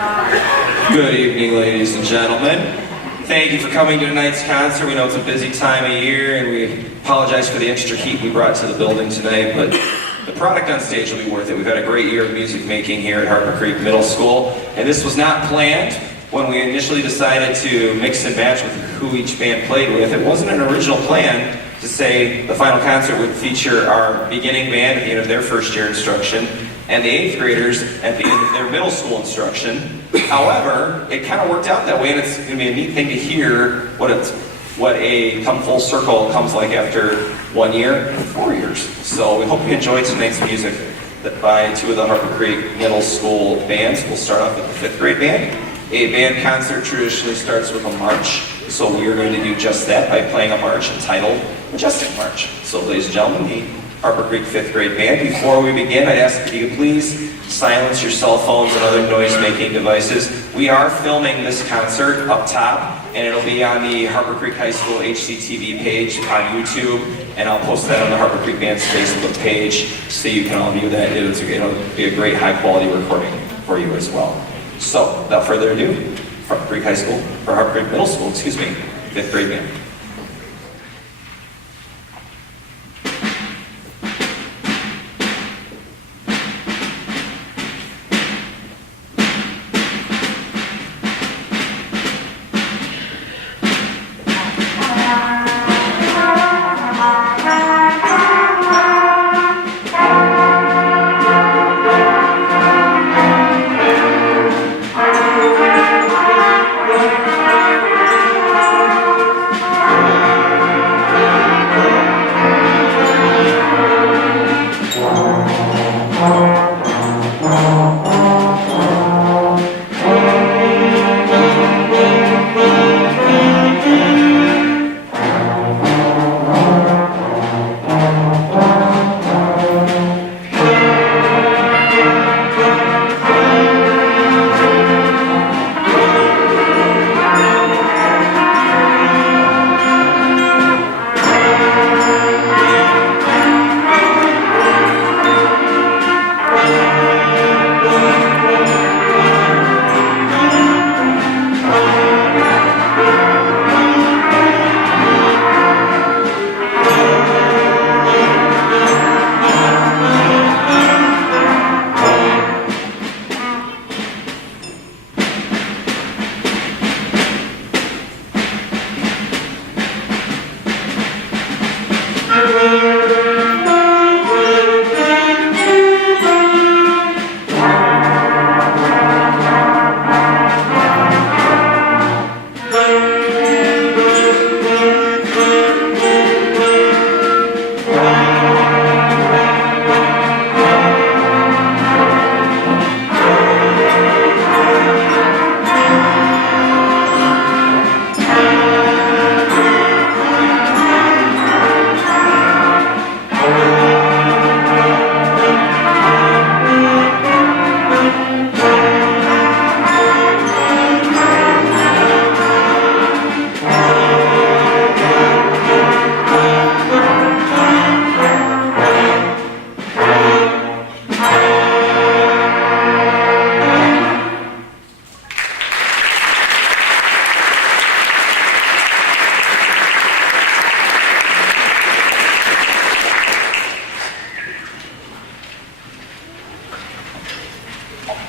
Good evening, ladies and gentlemen. Thank you for coming to tonight's concert. We know it's a busy time of year, and we apologize for the extra heat we brought to the building tonight, but the product on stage will be worth it. We've had a great year of music making here at Harper Creek Middle School, and this was not planned. When we initially decided to mix and match with who each band played with, it wasn't an original plan to say the final concert would feature our beginning band at the end of their first year instruction and the 8th graders at the end of their middle school instruction. However, it kind of worked out that way, and it's going to be a neat thing to hear what a come full circle comes like after 1 year and 4 years. So we hope you enjoyed tonight's music by two of the Harper Creek Middle School bands. We'll start off with the 5th grade band. A band concert traditionally starts with a march, so we are going to do just that by playing a march entitled Majestic March. So ladies and gentlemen, the Harper Creek 5th grade band. Before we begin, I'd ask if you could please silence your cell phones and other noise-making devices. We are filming this concert up top, and it'll be on the Harper Creek High School HCTV page on YouTube, and I'll post that on the Harper Creek Band's Facebook page so you can all view that. It'll be a great high-quality recording for you as well. So, without further ado, Harper Creek Middle School, 5th grade band.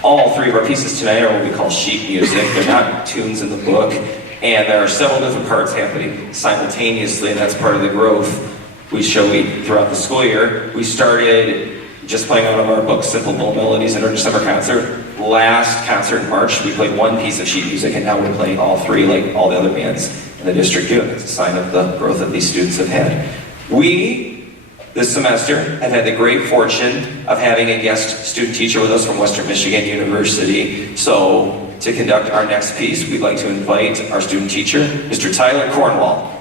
All three of our pieces tonight are what we call sheet music. They're not tunes in the book, and there are several different parts happening simultaneously, and that's part of the growth we show throughout the school year. We started just playing out of our book, Simple Melodies, in our December concert. Last concert in March, we played one piece of sheet music, and now we're playing all three, like all the other bands in the district do. It's a sign of the growth that these students have had. We, this semester, have had the great fortune of having a guest student teacher with us from Western Michigan University. So, to conduct our next piece, we'd like to invite our student teacher, Mr. Tyler Cornwall.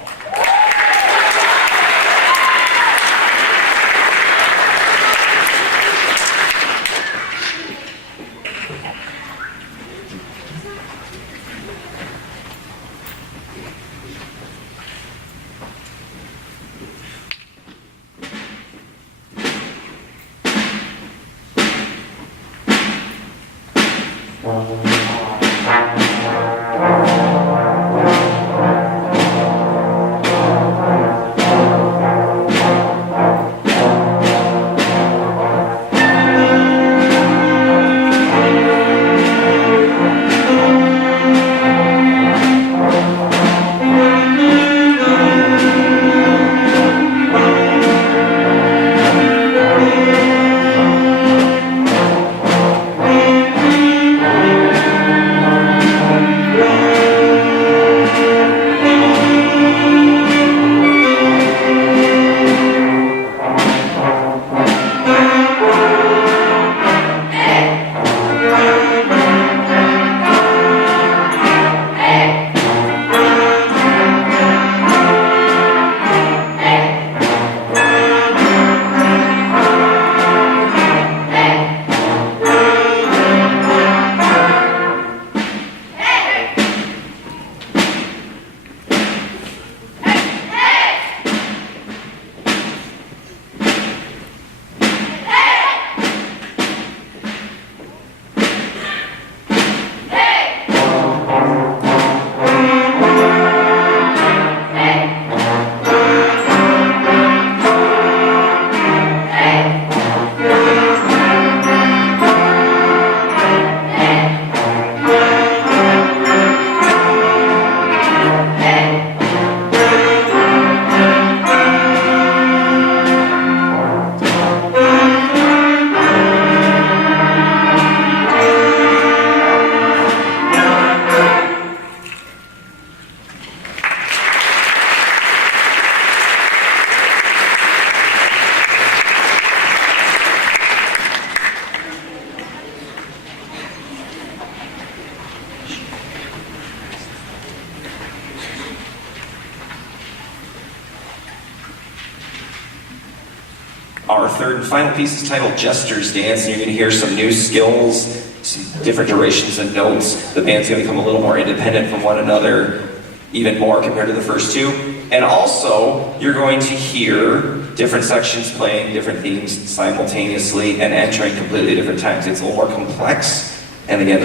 Our third and final piece is titled Jester's Dance, and you're going to hear some new skills, some different durations and notes. The band's going to become a little more independent from one another, even more compared to the first two. And also, you're going to hear different sections playing different themes simultaneously and entering completely different times. It's a little more complex, and again,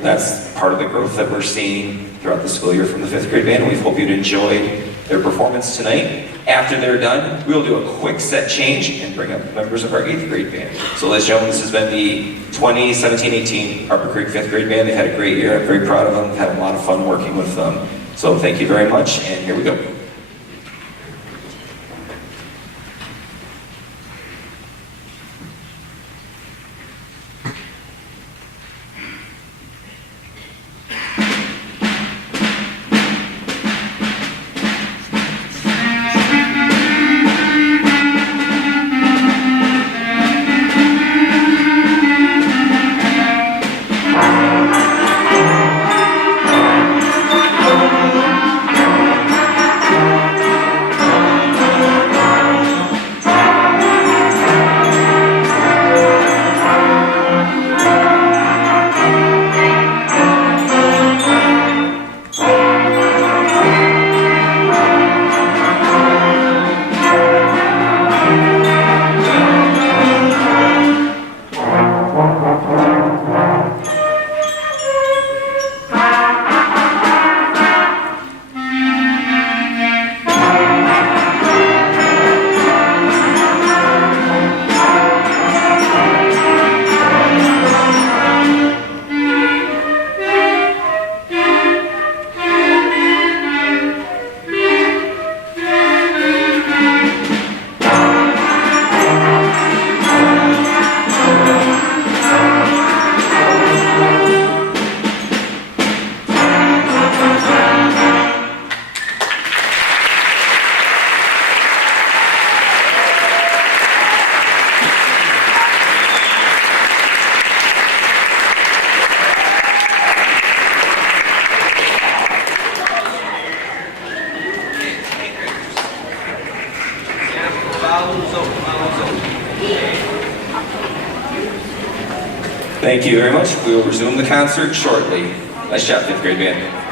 that's part of the growth that we're seeing throughout the school year from the 5th grade band, and we hope you'd enjoy their performance tonight. After they're done, we'll do a quick set change and bring up members of our 8th grade band. So ladies and gentlemen, this has been the 2017-18 Harper Creek 5th grade band. They had a great year. I'm very proud of them. Had a lot of fun working with them. So thank you very much, and here we go. Thank you very much. We will resume the concert shortly. Nice job, 5th grade band.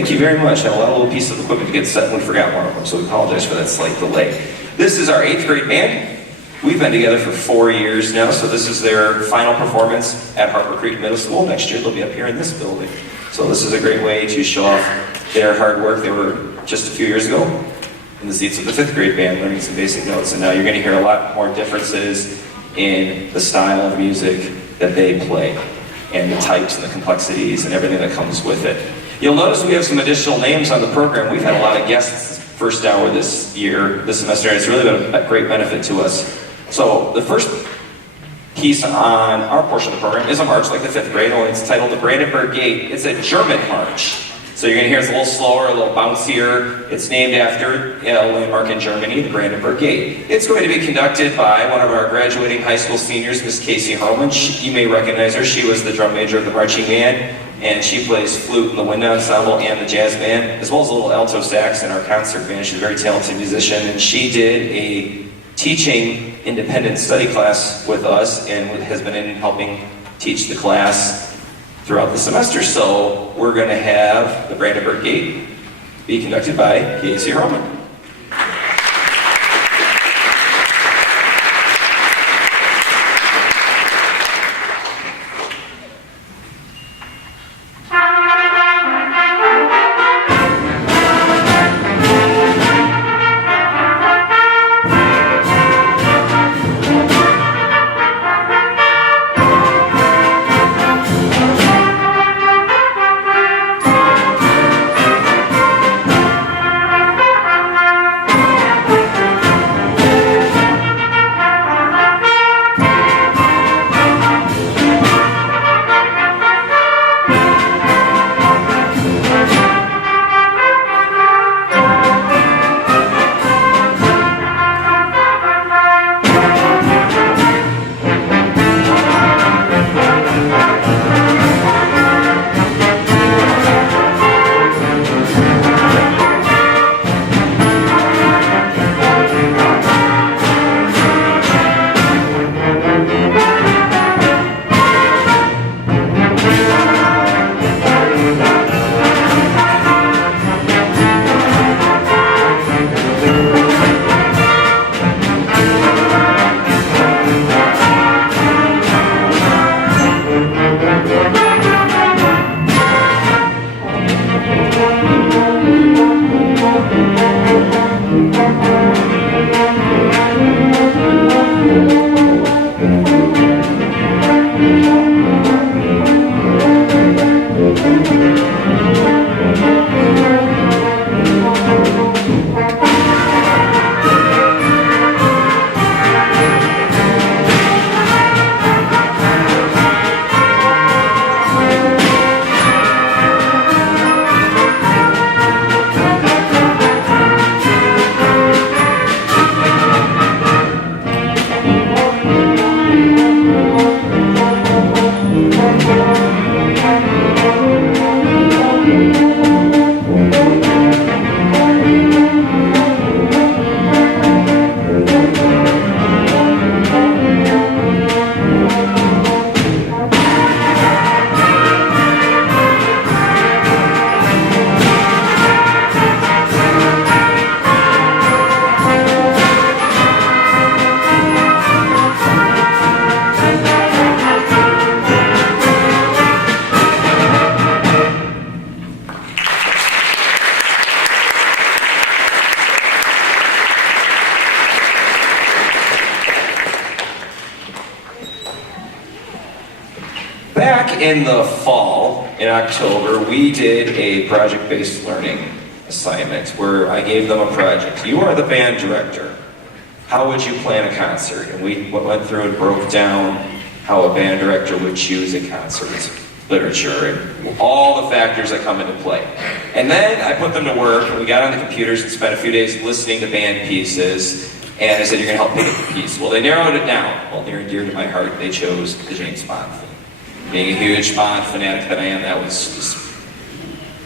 Thank you very much. Had a lot of little pieces of equipment to get set and we forgot one of them, so we apologize for that slight delay. This is our 8th grade band. We've been together for 4 years now, so this is their final performance at Harper Creek Middle School. Next year they'll be up here in this building. So this is a great way to show off their hard work. They were just a few years ago in the seats of the 5th grade band learning some basic notes, and now you're going to hear a lot more differences in the style of music that they play and the types and the complexities and everything that comes with it. You'll notice we have some additional names on the program. We've had a lot of guests first hour this semester, and it's really been a great benefit to us. So the first piece on our portion of the program is a march like the 5th grade, only it's titled the Brandenburg Gate. It's a German march. So you're going to hear it's a little slower, a little bouncier. It's named after a landmark in Germany, the Brandenburg Gate. It's going to be conducted by one of our graduating high school seniors, Miss Casey Harmon. You may recognize her. She was the drum major of the marching band, and she plays flute in the wind ensemble and the jazz band, as well as a little alto sax in our concert band. She's a very talented musician, and she did a teaching independent study class with us and has been in helping teach the class throughout the semester. So we're going to have the Brandenburg Gate be conducted by Casey Harmon. Back in the fall, in October, we did a project-based learning assignment where I gave them a project. You are the band director. How would you plan a concert? And we went through and broke down how a band director would choose a concert literature and all the factors that come into play. And then I put them to work, and we got on the computers and spent a few days listening to band pieces. And I said, you're going to help pick a piece. Well, they narrowed it down. Well, near and dear to my heart, they chose the James Bond theme. Being a huge Bond fanatic that I am, that was just,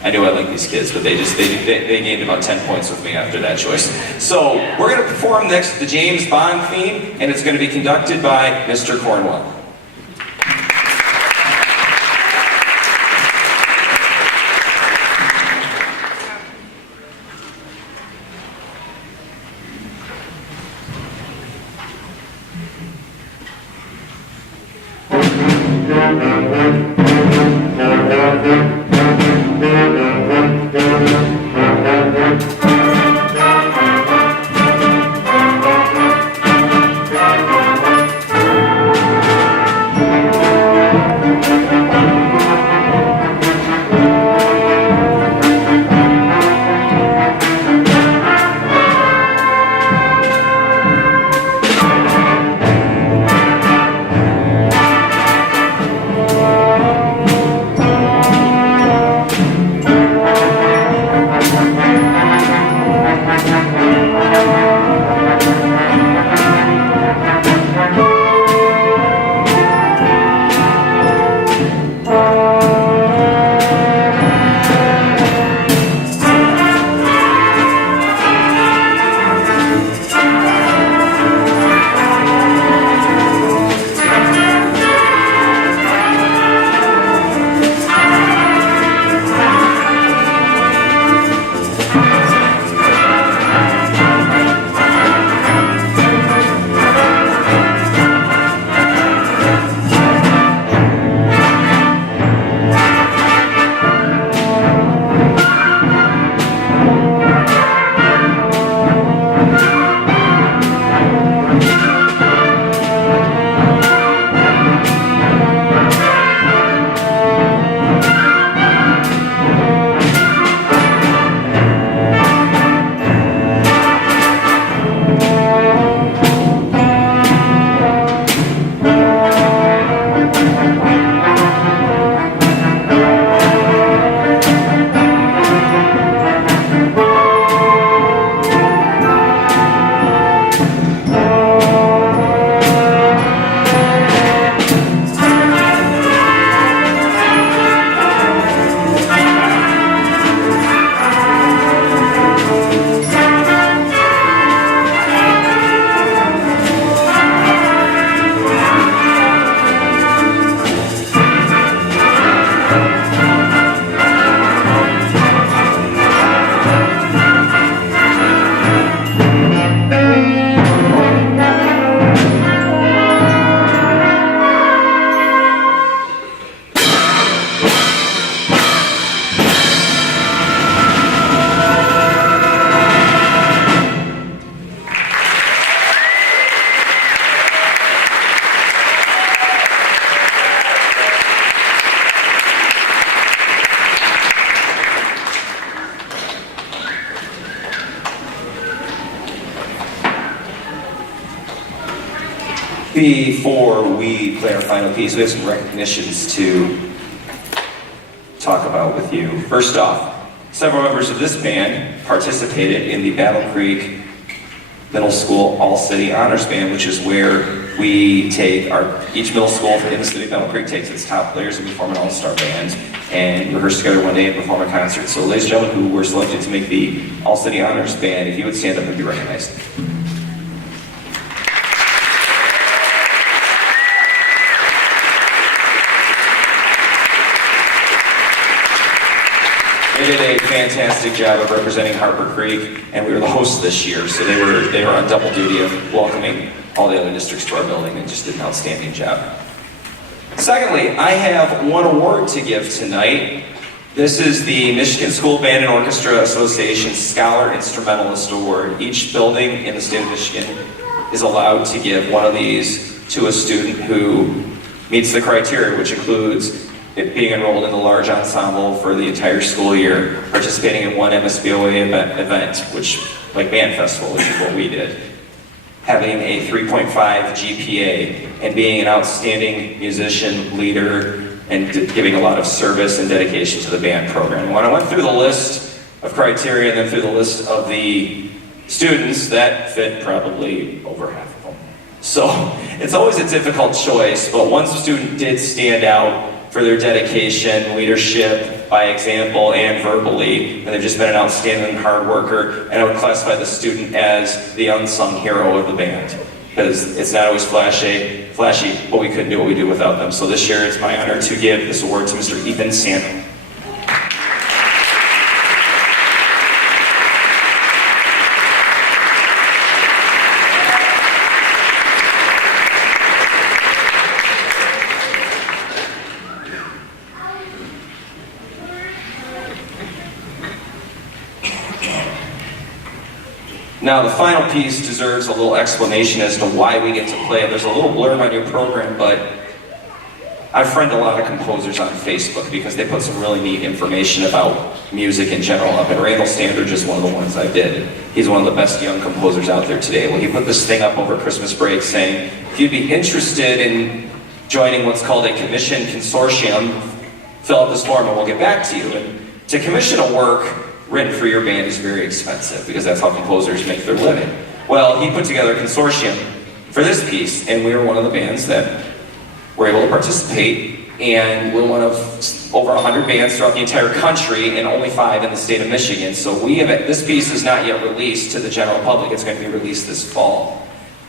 I knew I liked these kids, but they gained about 10 points with me after that choice. So we're going to perform next the James Bond theme, and it's going to be conducted by Mr. Cornwell. Before we play our final piece, we have some recognitions to talk about with you. First off, several members of this band participated in the Battle Creek Middle School All-City Honors Band, which is where we take each middle school in the city of Battle Creek takes its top players and we form an all-star band and rehearse together one day and perform a concert. So ladies and gentlemen who were selected to make the All-City Honors Band, if you would stand up and be recognized. They did a fantastic job of representing Harper Creek, and we were the hosts this year, so they were on double duty of welcoming all the other districts to our building and just did an outstanding job. Secondly, I have one award to give tonight. This is the Michigan School Band and Orchestra Association Scholar Instrumentalist Award. Each building in the state of Michigan is allowed to give one of these to a student who meets the criteria, which includes it being enrolled in the large ensemble for the entire school year, participating in one MSBOA event, which, like Band Festival, which is what we did, having a 3.5 GPA, and being an outstanding musician, leader, and giving a lot of service and dedication to the band program. When I went through the list of criteria and then through the list of the students, that fit probably over half of them. So it's always a difficult choice, but one student did stand out for their dedication, leadership, by example, and verbally. And they've just been an outstanding hard worker. And I would classify the student as the unsung hero of the band. Because it's not always flashy, but we couldn't do what we do without them. So this year it's my honor to give this award to Mr. Ethan Sandel. Now, the final piece deserves a little explanation as to why we get to play it. There's a little blurb on your program, but I friend a lot of composers on Facebook because they put some really neat information about music in general up. And Randall Standridge is one of the ones I did. He's one of the best young composers out there today. Well, he put this thing up over Christmas break saying, if you'd be interested in joining what's called a commission consortium, fill out this form and we'll get back to you. And to commission a work written for your band is very expensive because that's how composers make their living. Well, he put together a consortium for this piece, and we were one of the bands that were able to participate, and we're one of over 100 bands throughout the entire country and only 5 in the state of Michigan. So this piece is not yet released to the general public. It's going to be released this fall.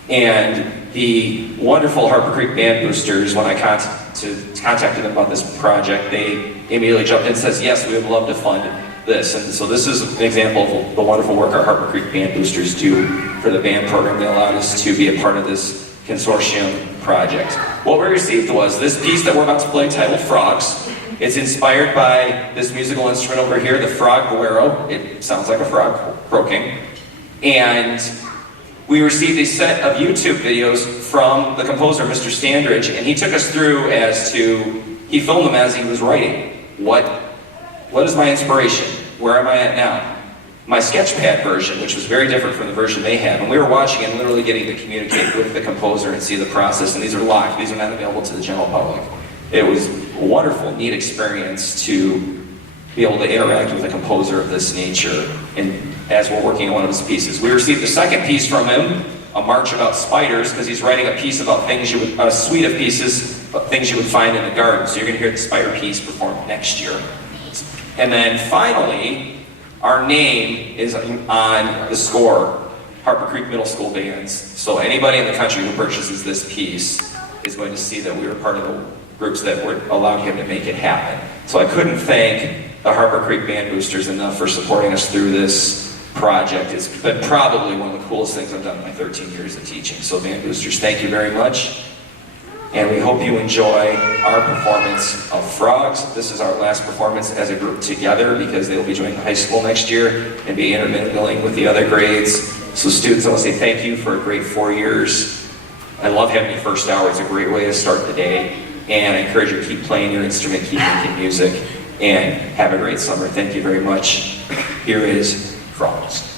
And the wonderful Harper Creek Band Boosters, when I contacted them about this project, they immediately jumped in and says, yes, we would love to fund this. And so this is an example of the wonderful work our Harper Creek Band Boosters do for the band program. They allowed us to be a part of this consortium project. What we received was this piece that we're about to play titled Frogs. It's inspired by this musical instrument over here, the frog bolero. It sounds like a frog croaking. And we received a set of YouTube videos from the composer, Mr. Standridge, and he took us through he filmed them as he was writing. What is my inspiration? Where am I at now? My Sketchpad version, which was very different from the version they had. And we were watching and literally getting to communicate with the composer and see the process. And these are locked. These are not available to the general public. It was a wonderful, neat experience to be able to interact with a composer of this nature and as we're working on one of his pieces. We received a second piece from him, a march about spiders, because he's writing a piece about a suite of pieces, about things you would find in the garden. So you're going to hear the spider piece performed next year. And then finally, our name is on the score, Harper Creek Middle School Bands. So anybody in the country who purchases this piece is going to see that we were part of the groups that were allowed him to make it happen. So I couldn't thank the Harper Creek Band Boosters enough for supporting us through this project. It's been probably one of the coolest things I've done in my 13 years of teaching. So Band Boosters, thank you very much. And we hope you enjoy our performance of Frogs. This is our last performance as a group together because they will be joining high school next year and be intermingling with the other grades. So students, I want to say thank you for a great 4 years. I love having your first hour. It's a great way to start the day. And I encourage you to keep playing your instrument, keep making music, and have a great summer. Thank you very much. Here is Frogs.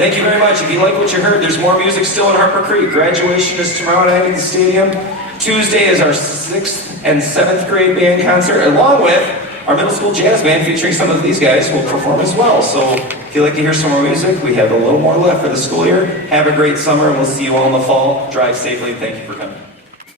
Thank you very much. If you like what you heard, there's more music still in Harper Creek. Graduation is tomorrow night at the stadium. Tuesday is our 6th and 7th grade band concert, along with our middle school jazz band featuring some of these guys will perform as well. So if you'd like to hear some more music, we have a little more left for the school year. Have a great summer, and we'll see you all in the fall. Drive safely, and thank you for coming.